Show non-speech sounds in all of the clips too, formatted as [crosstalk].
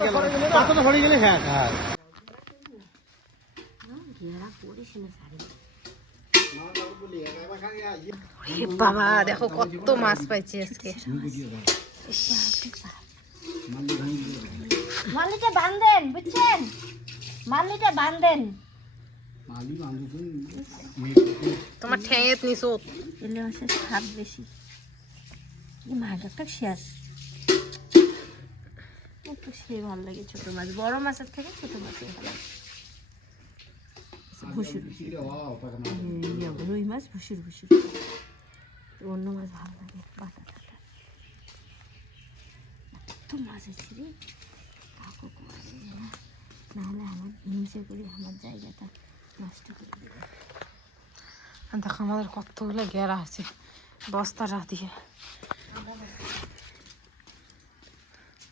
কত তো হয়ে গেলে হ্যাঁ বাবা দেখো কত মাছ পাইছি আজকে মালিটা বান্ধেন বুঝছেন মালিটা বান্ধেন তোমার ঠেঙেত নিছো ইলিশ মাছের স্বাদ বেশি এই মাছটা শেষ একটু সে ভালো লাগে ছোট মাছ। বড় মাছের থেকে ছোট মাছের ভালো ভুসুর রুই মাছ ভুসুর ভুসুর। অন্য মাছ ভালো লাগে বাটা টাটা এত মাছ আছে রে। কাকু নাহলে আমার হিংসে করি আমার জায়গাটা নষ্ট করে দেবে। দেখো আমাদের কতগুলো গেরা আছে বস্তাটা দিয়ে।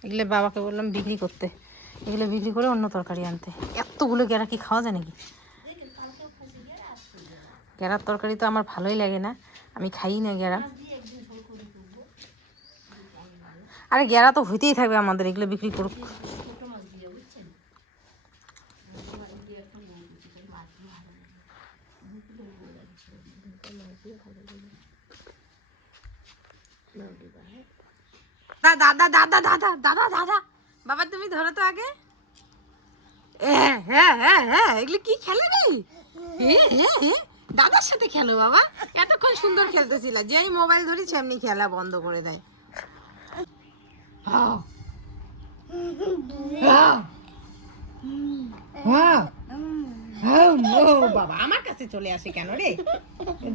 এগুলো বাবাকে বললাম বিক্রি করতে। এগুলো বিক্রি করে অন্য তরকারি আনতে। এতগুলো গেরা কি খাওয়া যায় নাকি? গেরার তরকারি তো আমার ভালোই লাগে না। আমি খাই না গেরা আরে গেরা তো হইতেই থাকবে আমাদের, এগুলো বিক্রি করুক। দাদা দাদা দাদা দাদা দাদা দাদা বাবা তুমি ধরো তো আগে হ্যাঁ হ্যাঁ হ্যাঁ হ্যাঁ এগুলো কি খেলে হ্যাঁ হ্যাঁ হ্যাঁ দাদার সাথে খেলো বাবা এতক্ষণ সুন্দর খেলতেছিল মোবাইল ধরি সেমনি খেলা বন্ধ করে দেয় বাবা আমার কাছে চলে আসে কেন রে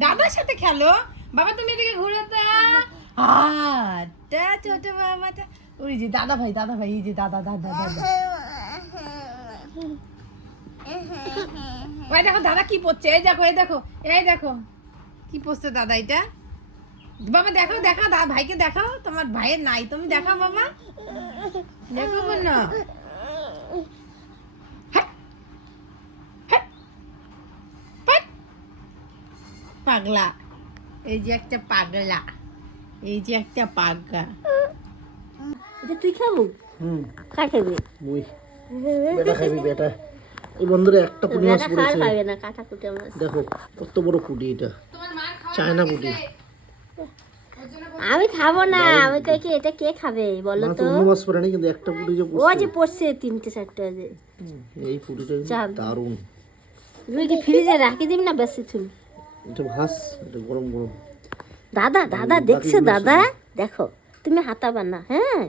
দাদার সাথে খেলো বাবা তুমি এদিকে ঘুরে তা আটা ছোট বাবাটা ওই যে দাদা ভাই দাদা ভাই এই যে দাদা দাদা দাদা ওই দেখো দাদা কি পড়ছে? এই দেখো এই দেখো এই দেখো। কি পড়ছে দাদা এটা? বাবা দেখো দেখাও দাদা ভাইকে দেখাও। তোমার ভাইয়ের নাই। তুমি দেখাও বাবা। দেখো না পাগলা। এই যে একটা পাগলা। এই যে একটা পাগলা এটা তুই খাব? হুম। খাই খাবি? ওই বেটা খাবি বেটা। এই বন্ধুরা একটা পুঁটি মাছ পড়েছে। না কাটা কুটে মাছ। দেখো কত বড় পুঁটি এটা। চায়না পুঁটি। আমি খাব না আমি কই কি এটা কে খাবে বলো তো তো? মাছ পড়ে নাই কিন্তু একটা পুঁটি যে ও যে পড়ছে তিনটে চারটে যে এই পুঁটিটা দারুণ। তুমি কি ফ্রিজে রাখি দিবি না বেশি তুমি এটা ভাস এটা গরম গরম। দাদা দাদা দেখছ দাদা? দেখো তুমি হাতাবা না হ্যাঁ?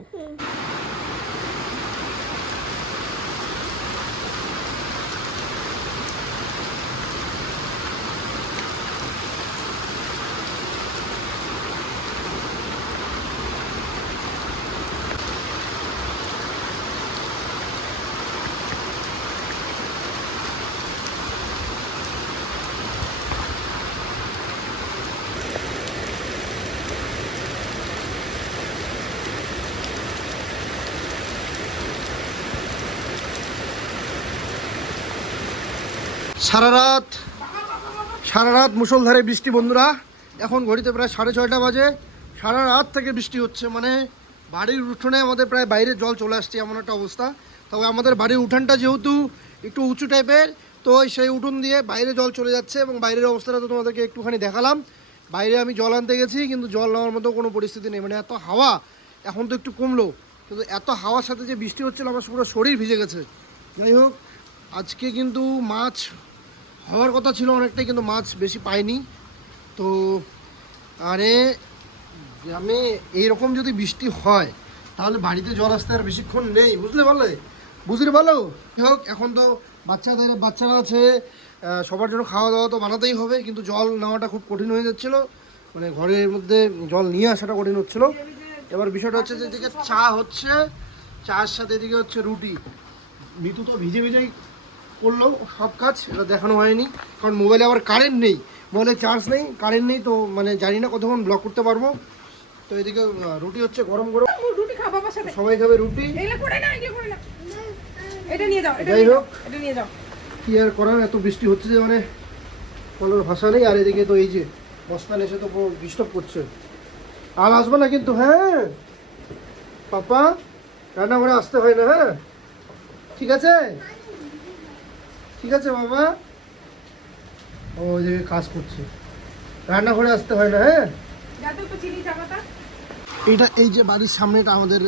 সারা রাত সারা রাত মুষলধারে বৃষ্টি, বন্ধুরা। এখন ঘড়িতে প্রায় সাড়ে ছয়টা বাজে। সারা রাত থেকে বৃষ্টি হচ্ছে মানে বাড়ির উঠোনে আমাদের প্রায় বাইরে জল চলে আসছে এমন একটা অবস্থা। তবে আমাদের বাড়ির উঠানটা যেহেতু একটু উঁচু টাইপের, তো সেই উঠোন দিয়ে বাইরে জল চলে যাচ্ছে এবং বাইরের অবস্থাটা তো তোমাদেরকে একটুখানি দেখালাম। বাইরে আমি জল আনতে গেছি, কিন্তু জল নেওয়ার মতো কোনো পরিস্থিতি নেই। মানে এত হাওয়া, এখন তো একটু কমলো। কিন্তু এত হাওয়ার সাথে যে বৃষ্টি হচ্ছিল, আমার পুরো শরীর ভিজে গেছে। যাই হোক, আজকে কিন্তু মাছ হওয়ার কথা ছিল অনেকটাই, কিন্তু মাছ বেশি পাইনি। তো, আরে, গ্রামে এইরকম যদি বৃষ্টি হয়, তাহলে বাড়িতে জল আসতে আর বেশিক্ষণ নেই। বুঝলে পারলে বুঝলে ভালো হোক, এখন তো বাচ্চাদের, বাচ্চারা আছে সবার জন্য খাওয়া দাওয়া তো বানাতেই হবে, কিন্তু জল নেওয়াটা খুব কঠিন হয়ে যাচ্ছিল। মানে ঘরের মধ্যে জল নিয়ে আসাটা কঠিন হচ্ছিল। এবার বিষয়টা হচ্ছে যে এদিকে চা হচ্ছে, চার সাথে এদিকে হচ্ছে রুটি। মিতু তো ভিজে ভিজেই করল সব কাজ এটা দেখানো হয়নি কারণ মোবাইলে আবার কারেন্ট নেই। মোবাইলে চার্জ নেই কারেন্ট নেই তো মানে জানি না কতক্ষণ ব্লক করতে পারব। তো এদিকে রুটি হচ্ছে গরম গরম। রুটি সাথে। সবাই খাবে রুটি। এটা নিয়ে যাও যাই হোক। এটা নিয়ে যাও। কি আর করার এত বৃষ্টি হচ্ছে যে মানে বলার ভাষা নেই। আর এদিকে তো এই যে বস্তান এসে তো পুরো ডিস্টার্ব করছে। আর আসব না কিন্তু হ্যাঁ। পাপা রান্না করে আসতে হয় না হ্যাঁ। ঠিক আছে? ঠিক আছে বাবা ও ওই জায়গায় কাজ করছে। রান্নাঘরে আসতে হয় না হ্যাঁ? এটা এই যে বাড়ির সামনেটা আমাদের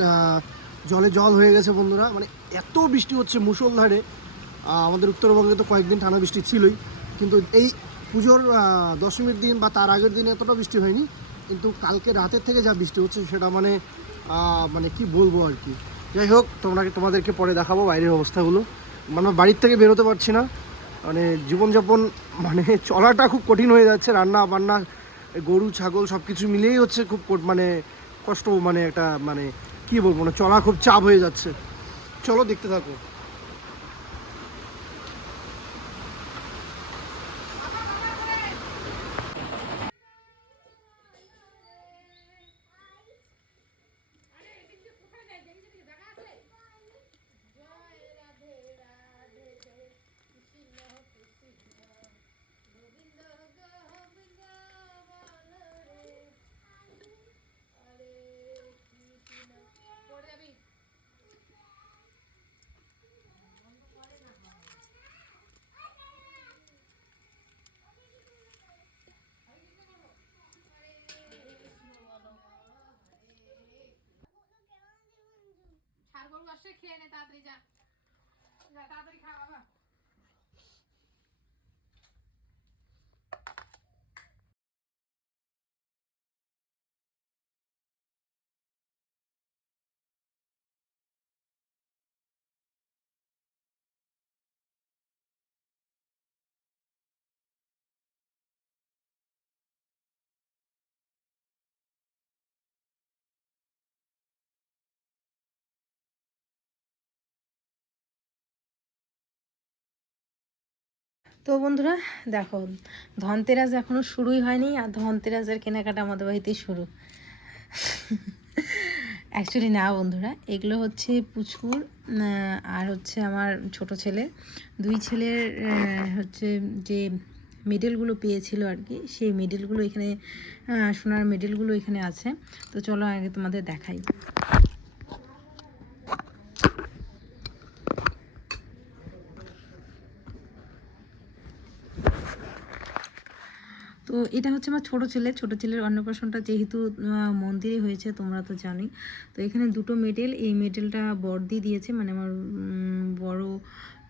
জলে জল হয়ে গেছে বন্ধুরা। মানে এত বৃষ্টি হচ্ছে মুষলধারে। আহ, আমাদের উত্তরবঙ্গে তো কয়েকদিন টানা বৃষ্টি ছিলই। কিন্তু এই পুজোর দশমীর দিন বা তার আগের দিন এতটা বৃষ্টি হয়নি। কিন্তু কালকে রাতের থেকে যা বৃষ্টি হচ্ছে সেটা মানে মানে কি বলব আর কি। যাই হোক তোমরা তোমাদেরকে পরে দেখাবো বাইরের অবস্থাগুলো। মানে বাড়ির থেকে বেরোতে পারছি না। মানে জীবনযাপন মানে চলাটা খুব কঠিন হয়ে যাচ্ছে। রান্না বান্না, গরু, ছাগল সব কিছু মিলিয়েই হচ্ছে খুব মানে কষ্ট মানে একটা মানে কি বলব না চলা খুব চাপ হয়ে যাচ্ছে। চলো দেখতে থাকো। ছাড় গরু আসছে খেয়ে নে তাড়াতাড়ি তো বন্ধুরা, দেখো, ধনতেরাস এখনও শুরুই হয়নি আর ধনতেরাসের কেনাকাটা আমাদের বাড়িতেই শুরু। অ্যাকচুয়ালি না বন্ধুরা, এগুলো হচ্ছে পুচকুর আর হচ্ছে আমার ছোট ছেলে। দুই ছেলের হচ্ছে যে মেডেলগুলো পেয়েছিল আর কি, সেই মেডেলগুলো এখানে সোনার মেডেলগুলো এখানে আছে। তো চলো আগে তোমাদের দেখাই। এটা হচ্ছে আমার ছোট ছেলে। ছোট ছেলের অন্নপ্রাশনটা যেহেতু মন্দিরে হয়েছে, তোমরা তো জানোই। তো এখানে দুটো মেডেল এই মেডেলটা বড়দি দিয়েছে মানে আমার বড়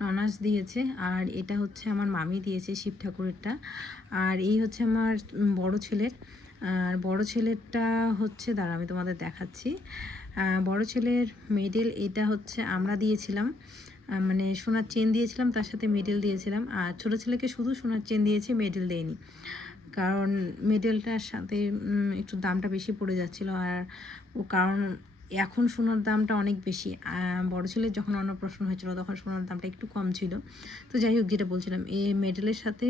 ননাস দিয়েছে। আর এটা হচ্ছে আমার মামি দিয়েছে শিব ঠাকুরেরটা। আর এই হচ্ছে আমার বড় ছেলের। আর বড় ছেলেরটা হচ্ছে দাঁড়া আমি তোমাদের দেখাচ্ছি। বড় ছেলের মেডেল এটা হচ্ছে আমরা দিয়েছিলাম। মানে সোনার চেন দিয়েছিলাম, তার সাথে মেডেল দিয়েছিলাম। আর ছোটো ছেলেকে শুধু সোনার চেন দিয়েছি মেডেল দেয়নি। কারণ মেডেলটার সাথে একটু দামটা বেশি পড়ে যাচ্ছিল আর ও কারণ এখন সোনার দামটা অনেক বেশি। বড় ছেলের যখন অন্নপ্রাশন হয়েছিল তখন সোনার দামটা একটু কম ছিল। তো যাই হোক, যেটা বলছিলাম, এই মেডেলের সাথে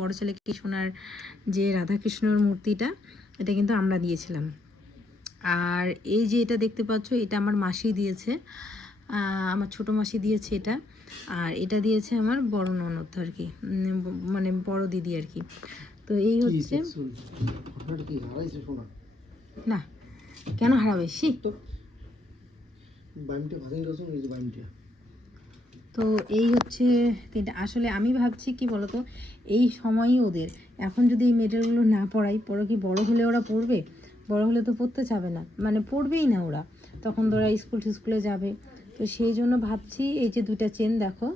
বড় ছেলেকে সোনার যে রাধাকৃষ্ণর মূর্তিটা, এটা কিন্তু আমরা দিয়েছিলাম। আর এই যে এটা দেখতে পাচ্ছ, এটা আমার মাসি দিয়েছে। আমার ছোট মাসি দিয়েছে এটা। আর এটা দিয়েছে আমার বড় ননদ আর কি মানে বড় দিদি আর কি। তো এই হচ্ছে না কেন হারাবে? সি তো। এই হচ্ছে তিনটা। আসলে আমি ভাবছি কি বলতো এই সময়ই ওদের। এখন যদি এই মেডেলগুলো না পড়াই পরে কি বড় হলে ওরা পড়বে? বড় হলে তো পড়তে যাবে না। মানে পড়বেই না ওরা। তখন তো ওরা স্কুল স্কুলে যাবে। তো সেই জন্য ভাবছি এই যে দুইটা চেন দেখো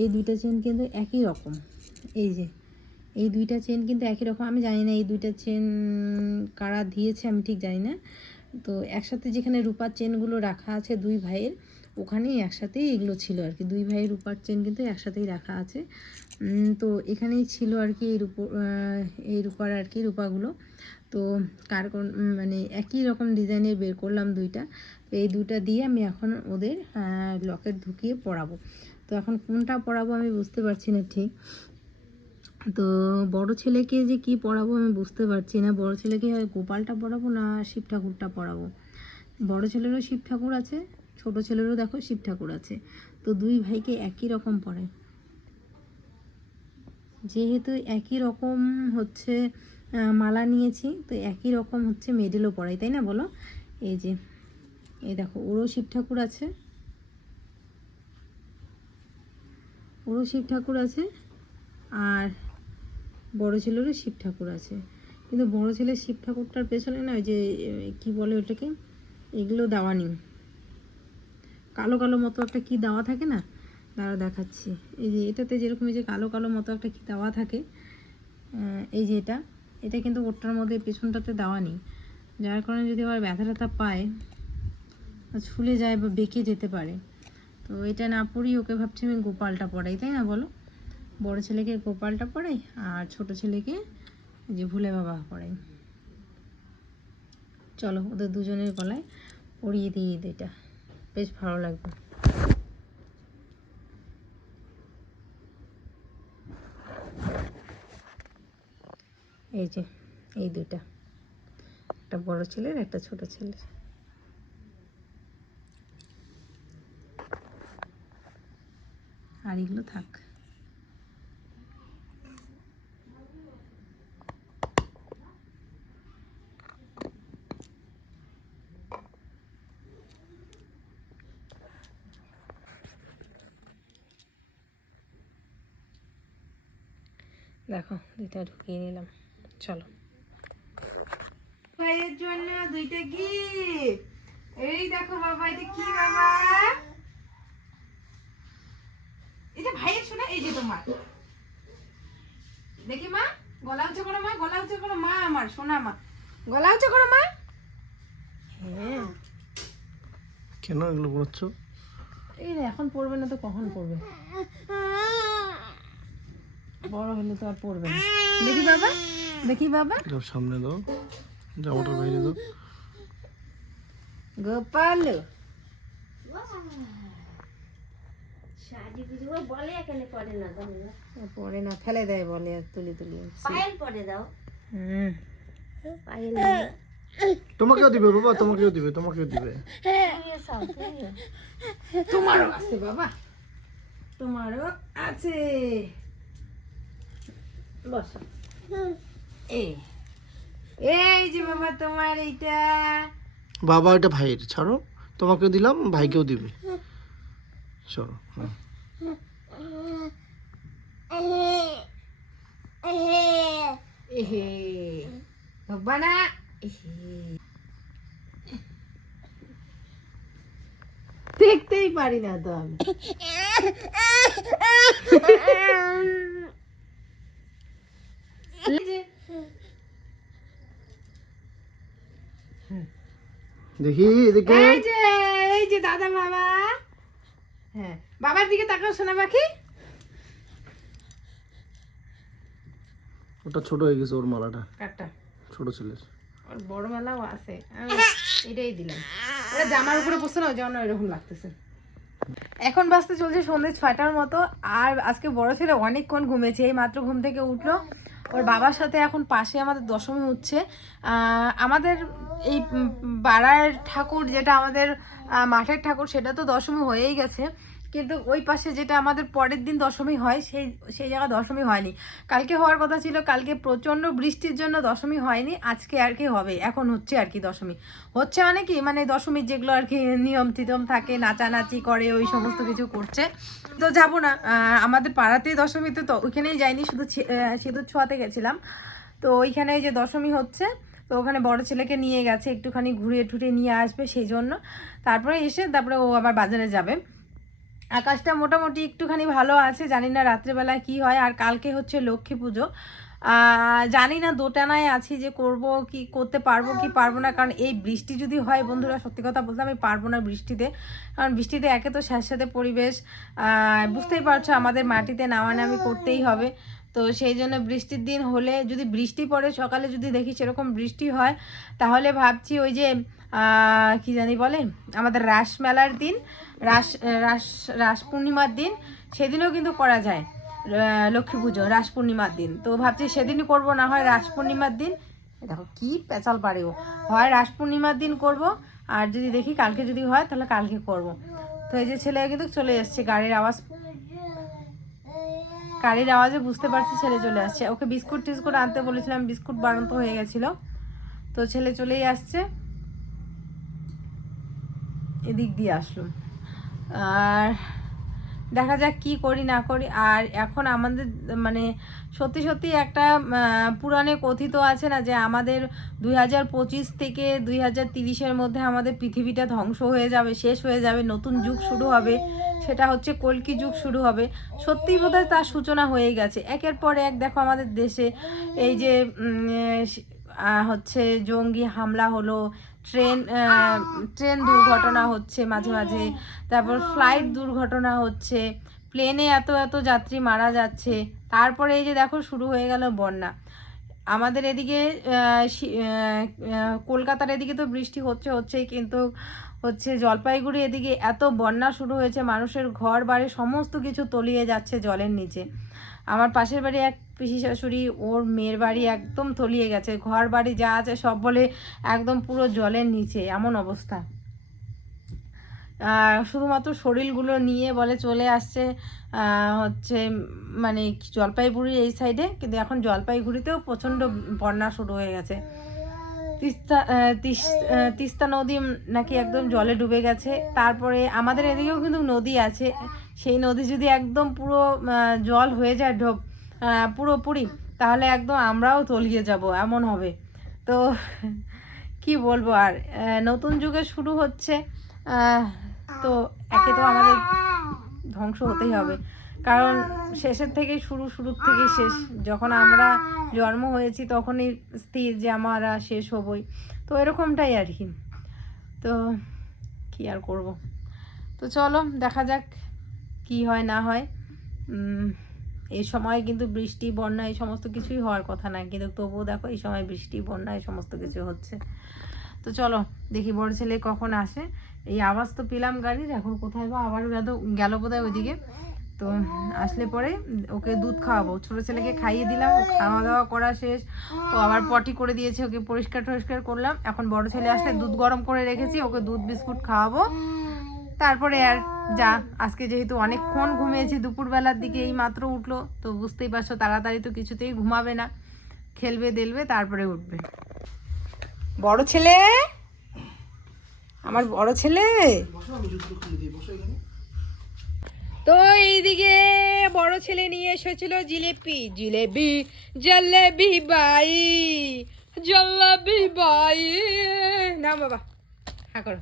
এই দুইটা চেন কিন্তু একই রকম। এই যে এই দুইটা চেন কিন্তু একই রকম, আমি জানি না এই দুইটা চেন কারা দিয়েছে আমি ঠিক জানি না। তো একসাথে যেখানে রূপার চেনগুলো রাখা আছে দুই ভাইয়ের, ওখানেই একসাথেই এগুলো ছিল আর কি। দুই ভাইয়ের রূপার চেন কিন্তু একসাথেই রাখা আছে। তো এখানেই ছিল আর কি এই রূপো এই রূপার আর কি রূপাগুলো। তো কার মানে একই রকম ডিজাইনের বের করলাম দুইটা। তো এই দুইটা দিয়ে আমি এখন ওদের লকেট ঢুকিয়ে পরাবো তো এখন কোনটা পরাবো আমি বুঝতে পারছি না ঠিক। তো বড় ছেলেকে যে কি পড়াবো আমি বুঝতে পারছি না। বড় ছেলেকে হয় গোপালটা পড়াবো না শিব ঠাকুরটা পড়াবো? বড় ছেলেরও শিব ঠাকুর আছে, ছোট ছেলেরও দেখো শিব ঠাকুর আছে। তো দুই ভাইকে একই রকম পড়ে। যেহেতু একই রকম হচ্ছে মালা নিয়েছি, তো একই রকম হচ্ছে মেডেলও পড়াই, তাই না বলো? এই যে, এই দেখো, ওরও শিব ঠাকুর আছে। ওরও শিব ঠাকুর আছে। বড় ছেলেরও শিব ঠাকুর আছে। কিন্তু বড় ছেলের শিব ঠাকুরটার পেছনে না ওই যে কি বলে ওটাকে? এগুলো দেওয়া নেই। কালো কালো মতো একটা কি দেওয়া থাকে না? দাঁড়া দেখাচ্ছি। এই যে এটাতে যেরকম এই যে কালো কালো মতো একটা কি দেওয়া থাকে এই যে এটা এটা কিন্তু ওটার মধ্যে পেছনটাতে দেওয়া নেই। যার কারণে যদি আবার ব্যথা ট্যাথা পায় ছুলে যায় বা বেঁকে যেতে পারে, তো এটা না পড়ি ওকে ভাবছি আমি গোপালটা পড়াই, তাই না বলো? বড় ছেলেকে গোপালটা পড়াই আর ছোট ছেলেকে যে ভুলে বাবা পড়াই। চলো, ওদের দুজনের গলায় পরিয়ে দিই এটা। বেশ ভালো লাগবে। এই যে, এই দুইটা। একটা বড় ছেলের, একটা ছোট ছেলের। আর এগুলো থাক। দেখো ঢুকিয়ে নিলাম। চলো। ভাইয়ের জন্য দুইটা গিফট এই দেখো বাবা এটা কি বাবা? এটা ভাইয়ের শোনা এই যে তোমার। দেখি মা গলা উঁচু করো মা গলা উঁচু করো মা আমার সোনা মা। গলা উঁচু করো মা। হ্যাঁ। কেন এগুলো বলছো এই রে এখন পড়বে না তো কখন পড়বে? বড় হলে তো আর পড়বে না। দেখি বাবা দেখি বাবা। এটা সামনে দাও। জামাটার বাইরে দাও। গোপাল। ও না ফেলে দেয় বলে আর তুলি তুলি হুম। তোমাকেও দিবে বাবা তোমাকেও দিবে তোমাকেও দিবে। তোমারও আছে বাবা। তোমারও আছে। বসো। এই এই যে বাবা তোমার এইটা। বাবা এটা ভাইয়ের ছাড়ো। তোমাকেও দিলাম ভাইকেও দিবে। চলো হ্যাঁ। বাবা না এহে। দেখতেই পারি না তো আমি। [laughs] দেখি এদিকে এই যে এই যে দাদা বাবা। হ্যাঁ বাবার দিকে তাকাও সোনা পাখি। ওটা ছোট হয়ে গেছে ওর মালাটা। কাটটা। ছোট ছেলের। ওর বড় মেলাও আছে। এটাই দিলাম। ওরা জামার উপরে বসে না ওই জন্য এরকম লাগতেছে। এখন বাজতে চলছে সন্ধ্যে ছয়টার মতো আর আজকে বড় ছেলে অনেকক্ষণ ঘুমেছে এই মাত্র ঘুম থেকে উঠল। ওর বাবার সাথে এখন পাশে আমাদের দশমী হচ্ছে। আমাদের এই পাড়ার ঠাকুর যেটা আমাদের মাঠের ঠাকুর, সেটা তো দশমী হয়েই গেছে। কিন্তু ওই পাশে যেটা আমাদের পরের দিন দশমী হয়, সেই সেই জায়গা দশমী হয়নি। কালকে হওয়ার কথা ছিল, কালকে প্রচণ্ড বৃষ্টির জন্য দশমী হয়নি, আজকে আর কি হবে, এখন হচ্ছে আর কি দশমী। হচ্ছে মানে কি মানে দশমীর যেগুলো আর কি নিয়ম টিতম থাকে, নাচানাচি করে, ওই সমস্ত কিছু করছে। তো যাব না আমাদের পাড়াতেই দশমীতে তো, ওইখানেই যাইনি, শুধু সিঁদুর ছোঁয়াতে গেছিলাম। তো ওইখানে যে দশমী হচ্ছে, তো ওখানে বড় ছেলেকে নিয়ে গেছে, একটুখানি ঘুরিয়ে টুরিয়ে নিয়ে আসবে, সেই জন্য। তারপরে এসে, তারপরে ও আবার বাজারে যাবে। আকাশটা মোটামুটি একটুখানি ভালো আছে, জানি না রাত্রেবেলায় কি হয়, আর কালকে হচ্ছে লক্ষ্মী পুজো। জানি না দোটানায় আছি যে করব, কি করতে পারব, কি পারব না, কারণ এই বৃষ্টি যদি হয় বন্ধুরা, সত্যি কথা বলতে আমি পারব না বৃষ্টিতে। কারণ বৃষ্টিতে একে তো স্যাঁতস্যাঁতে পরিবেশ বুঝতেই পারছ আমাদের মাটিতে নামানামি করতেই হবে। তো সেই জন্য বৃষ্টির দিন হলে যদি বৃষ্টি পড়ে, সকালে যদি দেখি সেরকম বৃষ্টি হয়, তাহলে ভাবছি ওই যে কি জানি বলে, আমাদের রাস মেলার দিন, রাস রাস রাস পূর্ণিমার দিন, সেদিনও কিন্তু করা যায় লক্ষ্মী পুজো রাস পূর্ণিমার দিন। তো ভাবছি সেদিনই করব, না হয় রাস পূর্ণিমার দিন দেখো কি পেঁচাল পারে ও হয় রাস পূর্ণিমার দিন করব, আর যদি দেখি কালকে যদি হয়, তাহলে কালকে করব। তো এই যে ছেলে কিন্তু চলে এসছে, গাড়ির আওয়াজ গাড়ির আওয়াজে বুঝতে পারছি ছেলে চলে আসছে। ওকে বিস্কুট টিস্কুট আনতে বলেছিলাম, বিস্কুট বানাতে হয়ে গেছিল। তো ছেলে চলেই আসছে। এদিক দিয়ে আসলো। আর দেখা যাক কি করি, না করি। আর এখন আমাদের মানে সত্যি সত্যি একটা পুরাণে কথিত আছে না যে আমাদের দুই হাজার পঁচিশ থেকে দুই হাজার তিরিশের মধ্যে আমাদের পৃথিবীটা ধ্বংস হয়ে যাবে, শেষ হয়ে যাবে, নতুন যুগ শুরু হবে। সেটা হচ্ছে কলকি যুগ শুরু হবে। সত্যিই বোধহয় তার সূচনা হয়ে গেছে। একের পর এক দেখো আমাদের দেশে এই যে হচ্ছে জঙ্গি হামলা হলো ট্রেন ট্রেন দুর্ঘটনা হচ্ছে মাঝে মাঝে। তারপর ফ্লাইট দুর্ঘটনা হচ্ছে। প্লেনে এত এত যাত্রী মারা যাচ্ছে। তারপরে এই যে দেখো শুরু হয়ে গেল বন্যা। আমাদের এদিকে কলকাতার এদিকে তো বৃষ্টি হচ্ছে হচ্ছেই। কিন্তু হচ্ছে জলপাইগুড়ি এদিকে এত বন্যা শুরু হয়েছে মানুষের ঘর বাড়ি সমস্ত কিছু তলিয়ে যাচ্ছে জলের নিচে। আমার পাশের বাড়ি এক পিসি শাশুড়ি, ওর মেয়ের বাড়ি একদম তলিয়ে গেছে, ঘর বাড়ি যা আছে সব বলে একদম পুরো জলের নিচে, এমন অবস্থা। শুধুমাত্র শরীরগুলো নিয়ে বলে চলে আসছে হচ্ছে মানে জলপাইগুড়ির এই সাইডে কিন্তু এখন জলপাইগুড়িতেও প্রচণ্ড বন্যা শুরু হয়ে গেছে। তিস্তা তিস্তা নদী নাকি একদম জলে ডুবে গেছে। তারপরে আমাদের এদিকেও কিন্তু নদী আছে। সেই নদী যদি একদম পুরো জল হয়ে যায় ঢোক পুরোপুরি, তাহলে একদম আমরাও তলিয়ে যাব, এমন হবে। তো [laughs] কি বলব আর নতুন যুগে শুরু হচ্ছে তো একে তো আমাদের ধ্বংস হতেই হবে। কারণ শেষের থেকেই শুরু, শুরুর থেকেই শেষ। যখন আমরা জন্ম হয়েছি তখনই স্থির যে আমরা শেষ হবই। তো এরকমটাই আর কি। তো কি আর করব? তো চলো, দেখা যাক কি হয়, না হয়। এই সময় কিন্তু বৃষ্টি, বন্যা, এই সমস্ত কিছুই হওয়ার কথা না কিন্তু তবুও দেখো, এই সময় বৃষ্টি, বন্যা, এই সমস্ত কিছু হচ্ছে। তো চলো, দেখি বড় ছেলে কখন আসে। এই আওয়াজ তো পেলাম গাড়ির, এখন কোথায় বা আবার গেল গেল বোধহয় ওইদিকে। তো আসলে পরে ওকে দুধ খাওয়াবো। ছোটো ছেলেকে খাইয়ে দিলাম খাওয়া দাওয়া করা শেষ। ও আবার পটি করে দিয়েছে, ওকে পরিষ্কার টরিষ্কার করলাম। এখন বড় ছেলে আসলে দুধ গরম করে রেখেছি, ওকে দুধ, বিস্কুট খাওয়াবো। তারপরে আর যা, আজকে যেহেতু অনেকক্ষণ ঘুমিয়েছি, দুপুরবেলার দিকে এই মাত্র উঠল। তো বুঝতেই পারছ, তাড়াতাড়ি তো কিছুতেই ঘুমাবে না। খেলবে, দেলবে, তারপরে উঠবে। বড় ছেলে! আমার বড় ছেলে! তো এইদিকে বড় ছেলে নিয়ে এসেছিল জিলেপি। জিলেবি জলেবি বাই জলেবি বাই। না বাবা হ্যাঁ করো।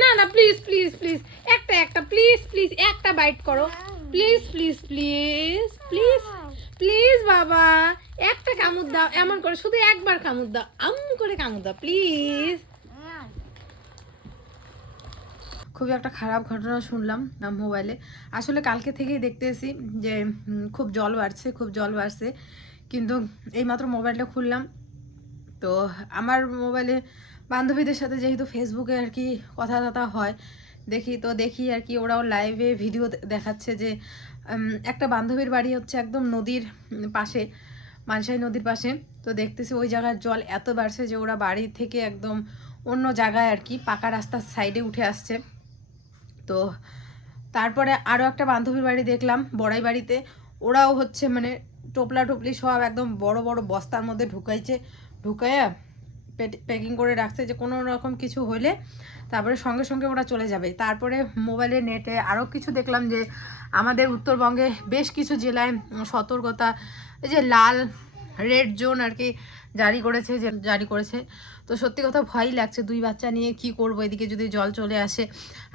না না প্লিজ প্লিজ প্লিজ একটা একটা প্লিজ প্লিজ একটা বাইট করো। Please please please please please বাবা, একটা কামড় দাও, এমন করে, শুধু একবার কামড় দাও, আম করে কামড় দাও প্লিজ খুবই একটা খারাপ ঘটনা শুনলাম মোবাইলে আসলে কালকে থেকেই দেখতেছি যে খুব জল বাড়ছে, খুব জল বাড়ছে। কিন্তু এইমাত্র মোবাইলটা খুললাম। তো আমার মোবাইলে বান্ধবীদের সাথে যেহেতু ফেসবুকে আর কি কথা টথা হয়, দেখি তো দেখি আর কি ওরাও লাইভে ভিডিও দেখাচ্ছে যে একটা বান্ধবীর বাড়ি হচ্ছে একদম নদীর পাশে, মানসাই নদীর পাশে। তো দেখতেছি ওই জায়গার জল এত বাড়ছে যে ওরা বাড়ি থেকে একদম অন্য জায়গায় আর কি পাকা রাস্তার সাইডে উঠে আসছে। তো তারপরে আরও একটা বান্ধবীর বাড়ি দেখলাম, বড়াই বাড়িতে। ওরাও হচ্ছে মানে টোপলা টোপলি সব একদম বড় বড় বস্তার মধ্যে ঢুকাইছে, ঢুকাইয়া প্যাকিং করে রাখছে যে কোনো রকম কিছু হলে তারপরে সঙ্গে সঙ্গে ওরা চলে যাবে। তারপরে মোবাইলে নেটে আরও কিছু দেখলাম যে আমাদের উত্তরবঙ্গে বেশ কিছু জেলায় সতর্কতা, এই যে লাল রেড জোন আর কি জারি করেছে, যে জারি করেছে। তো সত্যি কথা ভয়ই লাগছে দুই বাচ্চা নিয়ে কি করব, এদিকে যদি জল চলে আসে,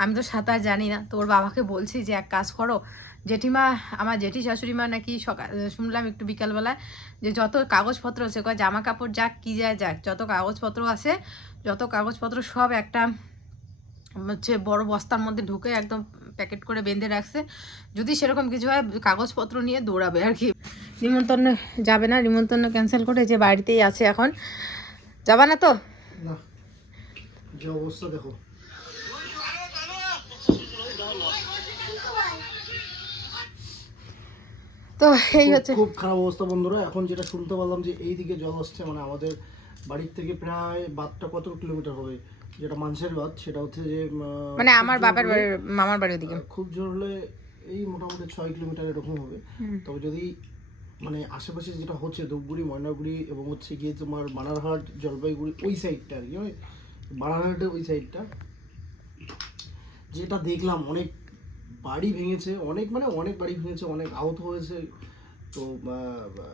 আমি তো সাঁতার জানি না। তো ওর বাবাকে বলছি যে এক কাজ করো, জেঠিমা, আমার জেঠি শাশুড়িমা নাকি সকাল শুনলাম একটু বিকালবেলায় যে যত কাগজপত্র আছে, কয় জামা কাপড় যাক, কি যায় যাক, যত কাগজপত্র আছে, যত কাগজপত্র সব একটা হচ্ছে বড় বস্তার মধ্যে ঢুকে একদম প্যাকেট করে বেঁধে রাখছে। যদি সেরকম কিছু হয় কাগজপত্র নিয়ে দৌড়াবে আর কি। নিমন্ত্রণ যাবে না নিমন্ত্রণ ক্যান্সেল করে যে বাড়িতেই আছে এখন। যাবা না তো? অবস্থা দেখো। তো এই হচ্ছে। খুব খারাপ অবস্থা বন্ধুরা এখন যেটা শুনতে পারলাম যে এই দিকে জল আসছে মানে আমাদের বাড়ির থেকে প্রায় বাঁধটা কত কিলোমিটার হবে? যেটা মানুষের বাঁধ সেটা হচ্ছে যে মানে আমার হলে- বাড়ির মামার বাড়ির ওদিকে খুব জোর হলে এই মোটামুটি ছয় কিলোমিটার এরকম হবে। তবে যদি মানে আশেপাশে যেটা হচ্ছে ধূপগুড়ি ময়নাগুড়ি এবং হচ্ছে গিয়ে তোমার বানারহাট জলপাইগুড়ি ওই সাইডটা আর কি ওই বানারহাটের ওই সাইডটা যেটা দেখলাম অনেক বাড়ি ভেঙেছে অনেক মানে অনেক বাড়ি ভেঙেছে অনেক আহত হয়েছে। তো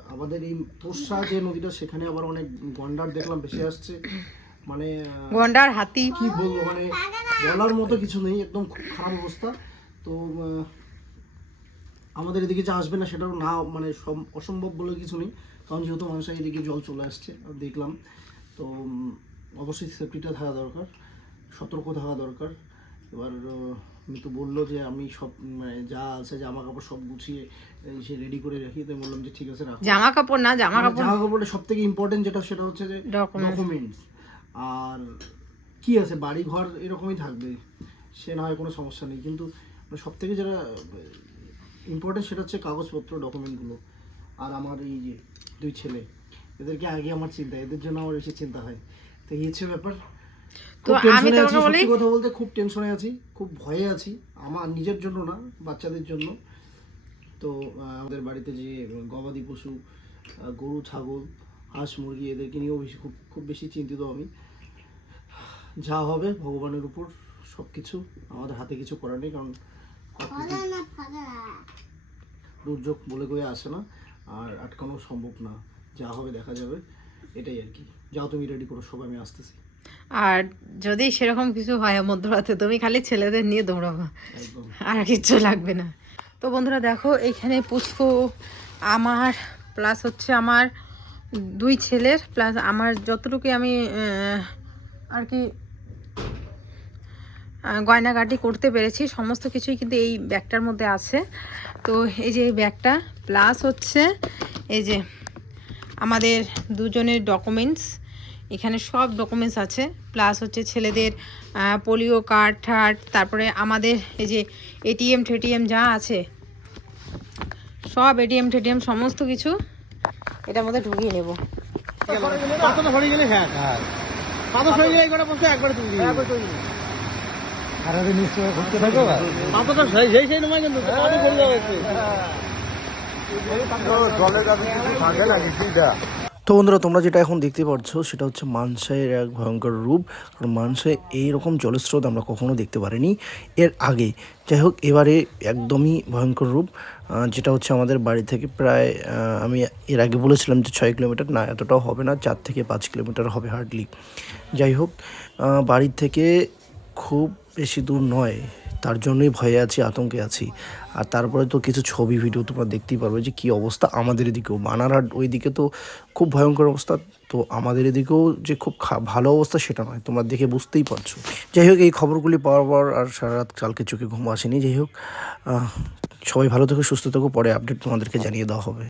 আমাদের এই তোষা যে নদীটা সেখানে আবার অনেক গন্ডার দেখলাম ভেসে আসছে। মানে গন্ডার হাতি। কি বলব মানে বলার মতো কিছু নেই একদম খুব খারাপ অবস্থা। তো আমাদের এদিকে যে আসবে না সেটাও না মানে অসম্ভব বলে কিছু নেই। কারণ যেহেতু মানুষের এদিকে জল চলে আসছে দেখলাম। তো অবশ্যই সেফটিটা থাকা দরকার সতর্ক থাকা দরকার। এবার আমি তো বলল যে আমি সব মানে যা আছে জামা কাপড় সব গুছিয়ে সে রেডি করে রাখি। তো বললাম যে ঠিক আছে রাখো। জামা কাপড় না জামা কাপড় জামা কাপড়ের সব থেকে ইম্পর্টেন্ট যেটা সেটা হচ্ছে যে. ডকুমেন্টস আর কি আছে? বাড়ি ঘর এরকমই থাকবে। সে না হয় কোনো সমস্যা নেই। কিন্তু সব থেকে যেটা ইম্পর্টেন্ট সেটা হচ্ছে কাগজপত্র ডকুমেন্টগুলো আর আমার এই যে দুই ছেলে এদেরকে আগে আমার চিন্তা এদের জন্য আমার বেশি চিন্তা হয়। তো এই হচ্ছে ব্যাপার। তো আমি তোমাকে বলি- কথা বলতে খুব টেনশনে আছি। খুব ভয়ে আছি। আমার নিজের জন্য না বাচ্চাদের জন্য। তো আমাদের বাড়িতে যে গবাদি পশু গরু ছাগল হাঁস মুরগি এদেরকে নিয়েও বেশি খুব খুব বেশি চিন্তিত আমি। যা হবে ভগবানের উপর সব কিছু আমাদের হাতে কিছু করার নেই কারণ দুর্যোগ বলে কয়ে আসে না আর আটকানো সম্ভব না। যা হবে দেখা যাবে এটাই আর কি। যাও তুমি রেডি করো সব আমি আসতেছি। আর যদি সেরকম কিছু হয় মধ্যরাতে তুমি খালি ছেলেদের নিয়ে দৌড়াবো। আর কিচ্ছু লাগবে না। তো বন্ধুরা দেখো এখানে পুষ্প আমার প্লাস হচ্ছে আমার দুই ছেলের প্লাস আমার যতটুকু আমি আর কি গয়নাগাটি করতে পেরেছি, সমস্ত কিছুই কিন্তু এই ব্যাগটার মধ্যে আছে। তো এই যে এই ব্যাগটা প্লাস হচ্ছে এই যে আমাদের দুজনের ডকুমেন্টস এখানে সব ডকুমেন্টস আছে। প্লাস হচ্ছে ছেলেদের পোলিও কার্ড ঠার্ড তারপরে আমাদের এই যে এটিএম ঠেটিএম যা আছে, সব এটিএম ঠেটিএম সমস্ত কিছু এটার মধ্যে ঢুকিয়ে নেব। পাথরটা সরে গেলে হ্যাঁ তো বন্ধুরা, তোমরা যেটা এখন দেখতে পাচ্ছ সেটা হচ্ছে মানসাইয়ের এক ভয়ঙ্কর রূপ। কারণ মানসায় এইরকম জলস্রোত আমরা কখনো দেখতে পারিনি এর আগে। যাই হোক, এবারে একদমই ভয়ঙ্কর রূপ যেটা হচ্ছে আমাদের বাড়ি থেকে প্রায় আমি এর আগে বলেছিলাম যে ছয় কিলোমিটার। না, এতটাও হবে না, চার থেকে পাঁচ কিলোমিটার হবে হার্ডলি। যাই হোক বাড়ির থেকে খুব বেশি দূর নয়। তার জন্যই ভয়ে আছি, আতঙ্কে আছি। আর তারপরে তো কিছু ছবি ভিডিও তোমরা দেখতেই পারবে যে কী অবস্থা আমাদের এদিকেও। বানারহাট ওইদিকে তো খুব ভয়ঙ্কর অবস্থা। তো আমাদের এদিকেও যে খুব ভালো অবস্থা সেটা নয়। তোমরা দেখে বুঝতেই পারছ। যাই হোক, এই খবরগুলি পাওয়ার পর আর সারা রাত কালকে চোখে ঘুম আসেনি। যাই হোক সবাই ভালো থেকো, সুস্থ থেকো। পরে আপডেট তোমাদেরকে জানিয়ে দেওয়া হবে।